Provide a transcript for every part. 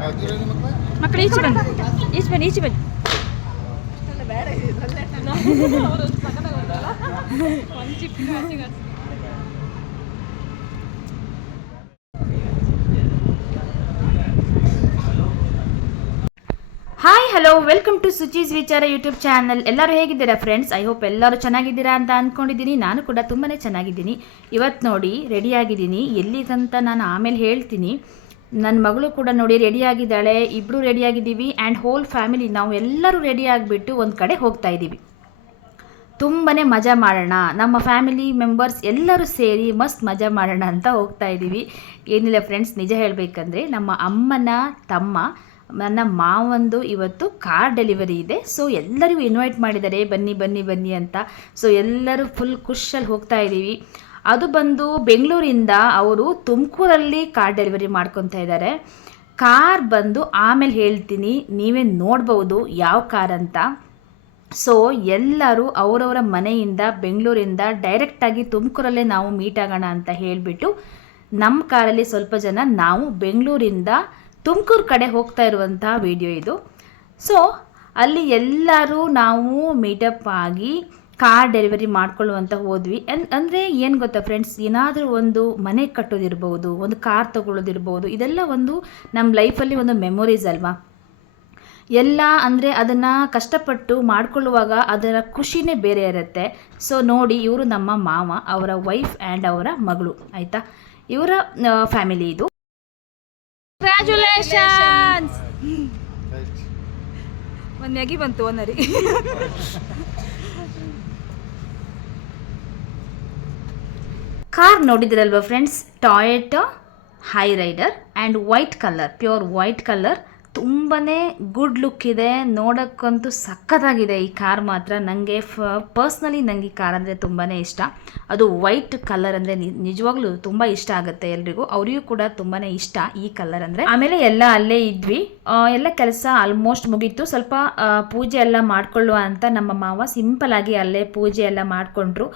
ಮಕ್ಕಳು ಈಚೆ ಬನ್ನಿ, ಈಚೆ ಬನ್ನಿ, ಈಚೆ ಬನ್ನಿ. ಹಾಯ್ ಹಲೋ, ವೆಲ್ಕಮ್ ಟು ಸುಚೀಸ್ ವಿಚಾರ ಯೂಟ್ಯೂಬ್ ಚಾನಲ್. ಎಲ್ಲರೂ ಹೇಗಿದ್ದೀರಾ ಫ್ರೆಂಡ್ಸ್? ಐ ಹೋಪ್ ಎಲ್ಲರೂ ಚೆನ್ನಾಗಿದ್ದೀರಾ ಅಂತ ಅಂದ್ಕೊಂಡಿದ್ದೀನಿ. ನಾನು ಕೂಡ ತುಂಬಾ ಚೆನ್ನಾಗಿದ್ದೀನಿ. ಇವತ್ತು ನೋಡಿ ರೆಡಿಯಾಗಿದ್ದೀನಿ. ಎಲ್ಲಿಗಂತ ನಾನು ಆಮೇಲೆ ಹೇಳ್ತೀನಿ. ನನ್ನ ಮಗಳು ಕೂಡ ನೋಡಿ ರೆಡಿಯಾಗಿದ್ದಾಳೆ. ಇಬ್ಬರು ರೆಡಿಯಾಗಿದ್ದೀವಿ ಆ್ಯಂಡ್ ಹೋಲ್ ಫ್ಯಾಮಿಲಿ ನಾವು ಎಲ್ಲರೂ ರೆಡಿ ಆಗಿಬಿಟ್ಟು ಒಂದು ಕಡೆ ಹೋಗ್ತಾ ಇದ್ದೀವಿ. ತುಂಬಾ ಮಜಾ ಮಾಡೋಣ, ನಮ್ಮ ಫ್ಯಾಮಿಲಿ ಮೆಂಬರ್ಸ್ ಎಲ್ಲರೂ ಸೇರಿ ಮಸ್ತ್ ಮಜಾ ಮಾಡೋಣ ಅಂತ ಹೋಗ್ತಾ ಇದ್ದೀವಿ. ಏನಿಲ್ಲ ಫ್ರೆಂಡ್ಸ್, ನಿಜ ಹೇಳಬೇಕಂದ್ರೆ ನಮ್ಮ ಅಮ್ಮನ ತಮ್ಮ ನನ್ನ ಮಾವಂದು ಇವತ್ತು ಕಾರ್ ಡೆಲಿವರಿ ಇದೆ. ಸೊ ಎಲ್ಲರಿಗೂ ಇನ್ವೈಟ್ ಮಾಡಿದ್ದಾರೆ, ಬನ್ನಿ ಬನ್ನಿ ಬನ್ನಿ ಅಂತ. ಸೊ ಎಲ್ಲರೂ ಫುಲ್ ಖುಷಲ್ಲಿ ಹೋಗ್ತಾ ಇದ್ದೀವಿ. ಅದು ಬಂದು ಬೆಂಗಳೂರಿಂದ ಅವರು ತುಮಕೂರಲ್ಲಿ ಕಾರ್ ಡೆಲಿವರಿ ಮಾಡ್ಕೊತಾ ಇದ್ದಾರೆ. ಕಾರ್ ಬಂದು ಆಮೇಲೆ ಹೇಳ್ತೀನಿ, ನೀವೇ ನೋಡ್ಬೋದು ಯಾವ ಕಾರ್ ಅಂತ. ಸೊ ಎಲ್ಲರೂ ಅವರವರ ಮನೆಯಿಂದ ಬೆಂಗಳೂರಿಂದ ಡೈರೆಕ್ಟಾಗಿ ತುಮಕೂರಲ್ಲೇ ನಾವು ಮೀಟ್ ಆಗೋಣ ಅಂತ ಹೇಳಿಬಿಟ್ಟು ನಮ್ಮ ಕಾರಲ್ಲಿ ಸ್ವಲ್ಪ ಜನ ನಾವು ಬೆಂಗಳೂರಿಂದ ತುಮಕೂರು ಕಡೆ ಹೋಗ್ತಾ ಇರುವಂಥ ವಿಡಿಯೋ ಇದು. ಸೊ ಅಲ್ಲಿ ಎಲ್ಲರೂ ನಾವು ಮೀಟಪ್ ಆಗಿ ಕಾರ್ ಡೆಲಿವರಿ ಮಾಡ್ಕೊಳ್ಳುವಂತ ಹೋದ್ವಿ. ಅಂದರೆ ಏನು ಗೊತ್ತಾ ಫ್ರೆಂಡ್ಸ್, ಏನಾದರೂ ಒಂದು ಮನೆ ಕಟ್ಟೋದಿರ್ಬೋದು, ಒಂದು ಕಾರ್ ತೊಗೊಳ್ಳೋದಿರ್ಬೋದು, ಇದೆಲ್ಲ ಒಂದು ನಮ್ಮ ಲೈಫಲ್ಲಿ ಒಂದು ಮೆಮೊರೀಸ್ ಅಲ್ವಾ. ಎಲ್ಲ ಅಂದರೆ ಅದನ್ನು ಕಷ್ಟಪಟ್ಟು ಮಾಡ್ಕೊಳ್ಳುವಾಗ ಅದರ ಖುಷಿನೇ ಬೇರೆ ಇರುತ್ತೆ. ಸೊ ನೋಡಿ, ಇವರು ನಮ್ಮ ಮಾವ, ಅವರ ವೈಫ್ ಆ್ಯಂಡ್ ಅವರ ಮಗಳು, ಆಯಿತಾ, ಇವರ ಫ್ಯಾಮಿಲಿ ಇದು. ಕಂಗ್ರ್ಯಾಚುಲೇಷನ್ಸ್. ಒಂದು ನೆಗಿ ಬಂತು ಒಂದರಿ. ಕಾರ್ ನೋಡಿದ್ರಲ್ವ friends, Toyota Hyryder and white colour, pure white colour. ತುಂಬಾ ಗುಡ್ ಲುಕ್ ಇದೆ, ನೋಡೋಕ್ಕಂತೂ ಸಖತ್ತಾಗಿದೆ ಈ ಕಾರ್ ಮಾತ್ರ. ನನಗೆ ಪರ್ಸ್ನಲಿ ನನಗೆ ಈ ಕಾರ್ ಅಂದರೆ ತುಂಬಾ ಇಷ್ಟ. ಅದು ವೈಟ್ ಕಲರ್ ಅಂದರೆ ನಿಜವಾಗ್ಲೂ ತುಂಬ ಇಷ್ಟ ಆಗುತ್ತೆ ಎಲ್ರಿಗೂ, ಅವರಿಗೂ ಕೂಡ ತುಂಬಾ ಇಷ್ಟ ಈ ಕಲರ್ ಅಂದರೆ. ಆಮೇಲೆ ಎಲ್ಲ ಅಲ್ಲೇ ಇದ್ವಿ, ಎಲ್ಲ ಕೆಲಸ ಆಲ್ಮೋಸ್ಟ್ ಮುಗೀತು. ಸ್ವಲ್ಪ ಪೂಜೆ ಎಲ್ಲ ಮಾಡಿಕೊಳ್ಳುವ ಅಂತ ನಮ್ಮ ಮಾವ ಸಿಂಪಲ್ ಆಗಿ ಅಲ್ಲೇ ಪೂಜೆ ಎಲ್ಲ ಮಾಡಿಕೊಂಡ್ರು.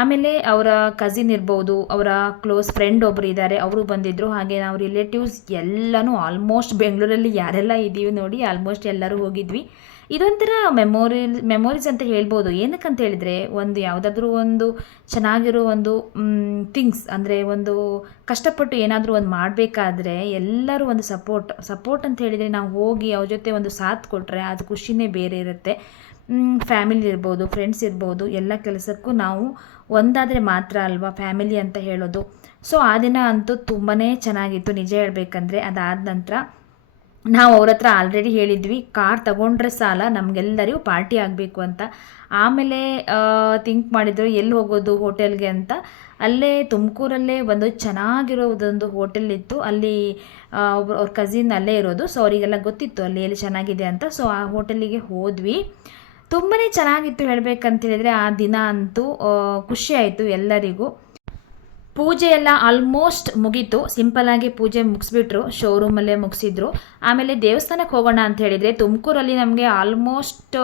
ಆಮೇಲೆ ಅವರ ಕಸಿನ್ ಇರ್ಬೋದು, ಅವರ ಕ್ಲೋಸ್ ಫ್ರೆಂಡ್ ಒಬ್ಬರು ಇದ್ದಾರೆ, ಅವರು ಬಂದಿದ್ದರು. ಹಾಗೆ ನಾವು ರಿಲೇಟಿವ್ಸ್ ಎಲ್ಲನೂ ಆಲ್ಮೋಸ್ಟ್ ಬೆಂಗಳೂರಲ್ಲಿ ಯಾರೆಲ್ಲ ಇದ್ದೀವಿ ನೋಡಿ ಆಲ್ಮೋಸ್ಟ್ ಎಲ್ಲರೂ ಹೋಗಿದ್ವಿ. ಇದೊಂಥರ ಮೆಮೊರೀಸ್ ಅಂತ ಹೇಳ್ಬೋದು. ಏನಕ್ಕಂತ ಹೇಳಿದರೆ, ಒಂದು ಯಾವುದಾದ್ರೂ ಒಂದು ಚೆನ್ನಾಗಿರೋ ಒಂದು ಥಿಂಗ್ಸ್ ಅಂದರೆ ಒಂದು ಕಷ್ಟಪಟ್ಟು ಏನಾದರೂ ಒಂದು ಮಾಡಬೇಕಾದ್ರೆ ಎಲ್ಲರೂ ಒಂದು ಸಪೋರ್ಟ್ ಅಂತ ಹೇಳಿದರೆ, ನಾವು ಹೋಗಿ ಅವ್ರ ಜೊತೆ ಒಂದು ಸಾಥ್ ಕೊಟ್ಟರೆ ಅದು ಖುಷಿನೇ ಬೇರೆ ಇರುತ್ತೆ. ಫ್ಯಾಮಿಲಿ ಇರ್ಬೋದು, ಫ್ರೆಂಡ್ಸ್ ಇರ್ಬೋದು, ಎಲ್ಲ ಕೆಲಸಕ್ಕೂ ನಾವು ಒಂದಾದರೆ ಮಾತ್ರ ಅಲ್ವಾ ಫ್ಯಾಮಿಲಿ ಅಂತ ಹೇಳೋದು. ಸೊ ಆ ದಿನ ಅಂತೂ ತುಂಬಾ ಚೆನ್ನಾಗಿತ್ತು ನಿಜ ಹೇಳಬೇಕಂದ್ರೆ. ಅದಾದ ನಂತರ ನಾವು ಅವ್ರ ಹತ್ರ ಆಲ್ರೆಡಿ ಹೇಳಿದ್ವಿ, ಕಾರ್ ತಗೊಂಡ್ರೆ ಸಾಲ ನಮಗೆಲ್ಲರಿಗೂ ಪಾರ್ಟಿ ಆಗಬೇಕು ಅಂತ. ಆಮೇಲೆ ಥಿಂಕ್ ಮಾಡಿದ್ರು ಎಲ್ಲಿ ಹೋಗೋದು ಹೋಟೆಲ್ಗೆ ಅಂತ. ಅಲ್ಲೇ ತುಮಕೂರಲ್ಲೇ ಒಂದು ಚೆನ್ನಾಗಿರೋದೊಂದು ಹೋಟೆಲ್ ಇತ್ತು. ಅಲ್ಲಿ ಅವ್ರ ಕಸಿನ್ ಅಲ್ಲೇ ಇರೋದು. ಸೊ ಅವರಿಗೆಲ್ಲ ಗೊತ್ತಿತ್ತು ಅಲ್ಲಿ ಎಲ್ಲಿ ಚೆನ್ನಾಗಿದೆ ಅಂತ. ಸೊ ಆ ಹೋಟೆಲಿಗೆ ಹೋದ್ವಿ. ತುಂಬಾ ಚೆನ್ನಾಗಿತ್ತು ಹೇಳಬೇಕಂತ ಹೇಳಿದರೆ. ಆ ದಿನ ಅಂತೂ ಖುಷಿ ಆಯಿತು ಎಲ್ಲರಿಗೂ. ಪೂಜೆ ಎಲ್ಲ ಆಲ್ಮೋಸ್ಟ್ ಮುಗೀತು. ಸಿಂಪಲ್ಲಾಗಿ ಪೂಜೆ ಮುಗಿಸ್ಬಿಟ್ರು, ಶೋರೂಮಲ್ಲೇ ಮುಗಿಸಿದ್ರು. ಆಮೇಲೆ ದೇವಸ್ಥಾನಕ್ಕೆ ಹೋಗೋಣ ಅಂತ ಹೇಳಿದರೆ, ತುಮಕೂರಲ್ಲಿ ನಮಗೆ ಆಲ್ಮೋಸ್ಟ್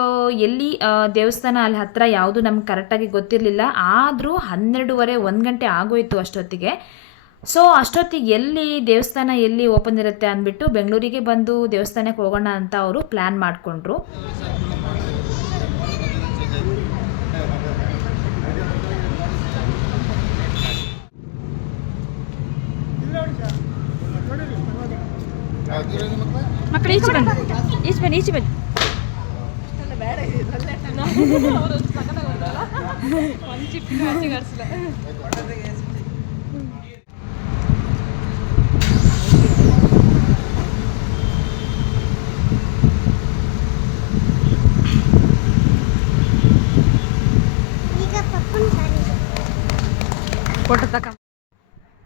ಎಲ್ಲಿ ದೇವಸ್ಥಾನ ಅಲ್ಲಿ ಹತ್ತಿರ ಯಾವುದು ನಮ್ಗೆ ಕರೆಕ್ಟಾಗಿ ಗೊತ್ತಿರಲಿಲ್ಲ. ಆದರೂ 12:30 1 ಗಂಟೆ ಆಗೋಯಿತು ಅಷ್ಟೊತ್ತಿಗೆ. ಸೊ ಅಷ್ಟೊತ್ತಿಗೆ ಎಲ್ಲಿ ದೇವಸ್ಥಾನ ಎಲ್ಲಿ ಓಪನ್ ಇರುತ್ತೆ ಅಂದ್ಬಿಟ್ಟು ಬೆಂಗಳೂರಿಗೆ ಬಂದು ದೇವಸ್ಥಾನಕ್ಕೆ ಹೋಗೋಣ ಅಂತ ಅವರು ಪ್ಲ್ಯಾನ್ ಮಾಡಿಕೊಂಡ್ರು. ಮಕ್ಕಳು ಈಚೆ ಬನ್ನಿ, ಈಚೆ ಬನ್ನಿ, ಈಚೆ ಬನ್ನಿ.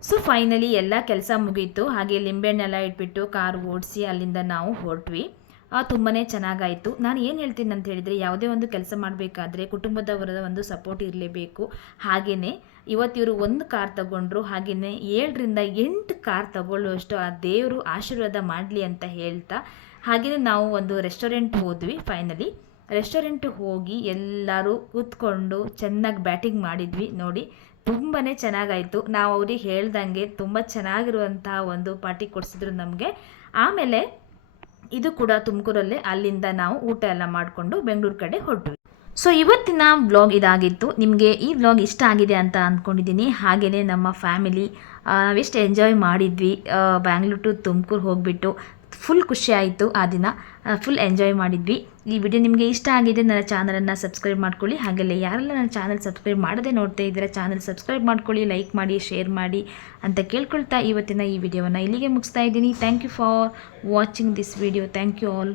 ಸೊ ಫೈನಲಿ ಎಲ್ಲ ಕೆಲಸ ಮುಗೀತು. ಹಾಗೆ ಲಿಂಬೆಹಣ್ಣೆಲ್ಲ ಇಟ್ಬಿಟ್ಟು ಕಾರ್ ಓಡಿಸಿ ಅಲ್ಲಿಂದ ನಾವು ಹೊರಟ್ವಿ. ತುಂಬಾ ಚೆನ್ನಾಗಾಯಿತು. ನಾನು ಏನು ಹೇಳ್ತೀನಿ ಅಂತ ಹೇಳಿದರೆ, ಯಾವುದೇ ಒಂದು ಕೆಲಸ ಮಾಡಬೇಕಾದ್ರೆ ಕುಟುಂಬದವರ ಒಂದು ಸಪೋರ್ಟ್ ಇರಲೇಬೇಕು. ಹಾಗೆಯೇ ಇವತ್ತು ಇವರು ಒಂದು ಕಾರ್ ತಗೊಂಡ್ರು, ಹಾಗೆಯೇ 7ರಿಂದ 8 ಕಾರ್ ತಗೊಳ್ಳುವಷ್ಟು ಆ ದೇವರು ಆಶೀರ್ವಾದ ಮಾಡಲಿ ಅಂತ ಹೇಳ್ತಾ, ಹಾಗೆಯೇ ನಾವು ಒಂದು ರೆಸ್ಟೋರೆಂಟ್ ಹೋದ್ವಿ. ಫೈನಲಿ ರೆಸ್ಟೋರೆಂಟಿಗೆ ಹೋಗಿ ಎಲ್ಲರೂ ಕೂತ್ಕೊಂಡು ಚೆನ್ನಾಗಿ ಬ್ಯಾಟಿಂಗ್ ಮಾಡಿದ್ವಿ. ನೋಡಿ ತುಂಬಾ ಚೆನ್ನಾಗಾಯಿತು. ನಾವು ಅವ್ರಿಗೆ ಹೇಳ್ದಂಗೆ ತುಂಬ ಚೆನ್ನಾಗಿರುವಂಥ ಒಂದು ಪಾರ್ಟಿ ಕೊಡಿಸಿದ್ರು ನಮಗೆ. ಆಮೇಲೆ ಇದು ಕೂಡ ತುಮಕೂರಲ್ಲೇ. ಅಲ್ಲಿಂದ ನಾವು ಊಟ ಎಲ್ಲ ಮಾಡಿಕೊಂಡು ಬೆಂಗಳೂರು ಕಡೆ ಹೊರಟ್ವಿ. ಸೊ ಇವತ್ತಿನ ವ್ಲಾಗ್ ಇದಾಗಿತ್ತು. ನಿಮಗೆ ಈ ವ್ಲಾಗ್ ಇಷ್ಟ ಆಗಿದೆ ಅಂತ ಅಂದ್ಕೊಂಡಿದ್ದೀನಿ. ಹಾಗೆಯೇ ನಮ್ಮ ಫ್ಯಾಮಿಲಿ ನಾವೆಷ್ಟು ಎಂಜಾಯ್ ಮಾಡಿದ್ವಿ ಬ್ಯಾಂಗ್ಳೂರ್ ಟು ತುಮಕೂರು ಹೋಗಿಬಿಟ್ಟು. ಫುಲ್ ಖುಷಿ ಆಯಿತು ಆ ದಿನ, ಫುಲ್ ಎಂಜಾಯ್ ಮಾಡಿದ್ವಿ. ಈ ವಿಡಿಯೋ ನಿಮಗೆ ಇಷ್ಟ ಆಗಿದೆ, ನನ್ನ ಚಾನಲನ್ನು ಸಬ್ಸ್ಕ್ರೈಬ್ ಮಾಡ್ಕೊಳ್ಳಿ. ಹಾಗೆಯೇ ಯಾರೆಲ್ಲ ನನ್ನ ಚಾನಲ್ ಸಬ್ಸ್ಕ್ರೈಬ್ ಮಾಡದೆ ನೋಡ್ತಾ ಇದ್ದೀರಾ, ಚಾನಲ್ ಸಬ್ಸ್ಕ್ರೈಬ್ ಮಾಡ್ಕೊಳ್ಳಿ, ಲೈಕ್ ಮಾಡಿ, ಶೇರ್ ಮಾಡಿ ಅಂತ ಕೇಳ್ಕೊಳ್ತಾ ಇವತ್ತಿನ ಈ ವಿಡಿಯೋವನ್ನು ಇಲ್ಲಿಗೆ ಮುಗಿಸ್ತಾ ಇದ್ದೀನಿ. Thank you for watching this video. Thank you all.